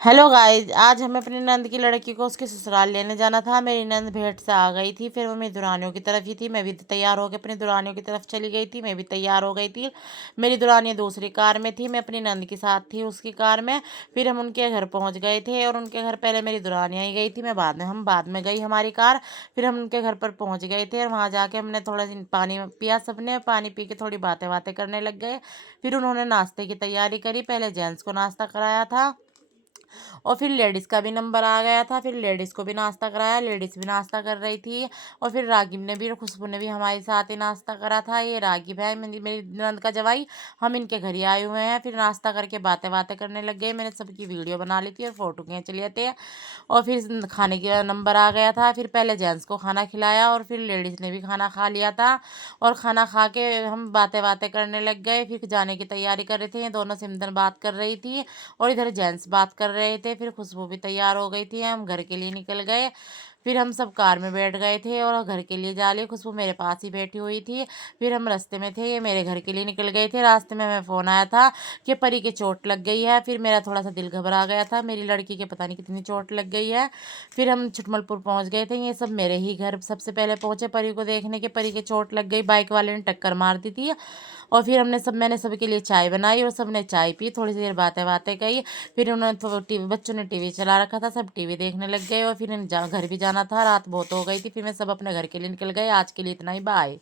Hello guys, आज हमें अपनी नंद की लड़की को उसके ससुराल लेने जाना था। मेरी नंद भेंट से आ गई थी। फिर वो मेरी दुल्हनियों की तरफ ही थी। मैं भी तैयार होकर अपनी दुल्हनियों की तरफ चली गई थी। मैं भी तैयार हो गई थी। मेरी दुल्हनियाँ दूसरी कार में थी, मैं अपनी नंद के साथ थी उसकी कार में। फिर हम उनके घर पहुँच गए थे और उनके घर पहले मेरी दुल्हनियाँ ही गई थी, मैं बाद में गई हमारी कार। फिर हम उनके घर पर पहुँच गए थे और वहाँ जाके हमने थोड़ा सी पानी पिया, सबने पानी पी के थोड़ी बातें बातें करने लग गए। फिर उन्होंने नाश्ते की तैयारी करी। पहले जेंट्स को नाश्ता कराया था और फिर लेडीज़ का भी नंबर आ गया था। फिर लेडीज़ को भी नाश्ता कराया, लेडीज़ भी नाश्ता कर रही थी। और फिर रागिब ने भी और खुशबू ने भी हमारे साथ ही नाश्ता करा था। ये रागिब है मेरी मेरी नंद का जवाई, हम इनके घर ही आए हुए हैं। फिर नाश्ता करके बातें बातें करने लग गए। मैंने सबकी वीडियो बना ली थी और फोटो खींच लिए थे। और फिर खाने का नंबर आ गया था। फिर पहले जेंट्स को खाना खिलाया और फिर लेडीज़ ने भी खाना खा लिया था। और खाना खा के हम बातें बातें करने लग गए। फिर जाने की तैयारी कर रहे थे। ये दोनों सिमरन बात कर रही थी और इधर जेंट्स बात कर रहे थे। फिर खुशबू भी तैयार हो गई थी, हम घर के लिए निकल गए। फिर हम सब कार में बैठ गए थे और घर के लिए जा लिए। खुशबू मेरे पास ही बैठी हुई थी। फिर हम रास्ते में थे, ये मेरे घर के लिए निकल गए थे। रास्ते में हमें फ़ोन आया था कि परी के चोट लग गई है। फिर मेरा थोड़ा सा दिल घबरा गया था, मेरी लड़की के पता नहीं कितनी चोट लग गई है। फिर हम छुटमलपुर पहुंच गए थे। ये सब मेरे ही घर सबसे पहले पहुंचे परी को देखने के। परी के चोट लग गई, बाइक वाले ने टक्कर मार दी थी। और फिर मैंने सबके लिए चाय बनाई और सबने चाय पी, थोड़ी सी देर बातें बातें कही। फिर उन्होंने तो टीवी, बच्चों ने टीवी चला रखा था, सब टीवी देखने लग गए। और फिर घर भी जाना था, रात बहुत हो गई थी। फिर मैं सब अपने घर के लिए निकल गए। आज के लिए इतना ही, बाय।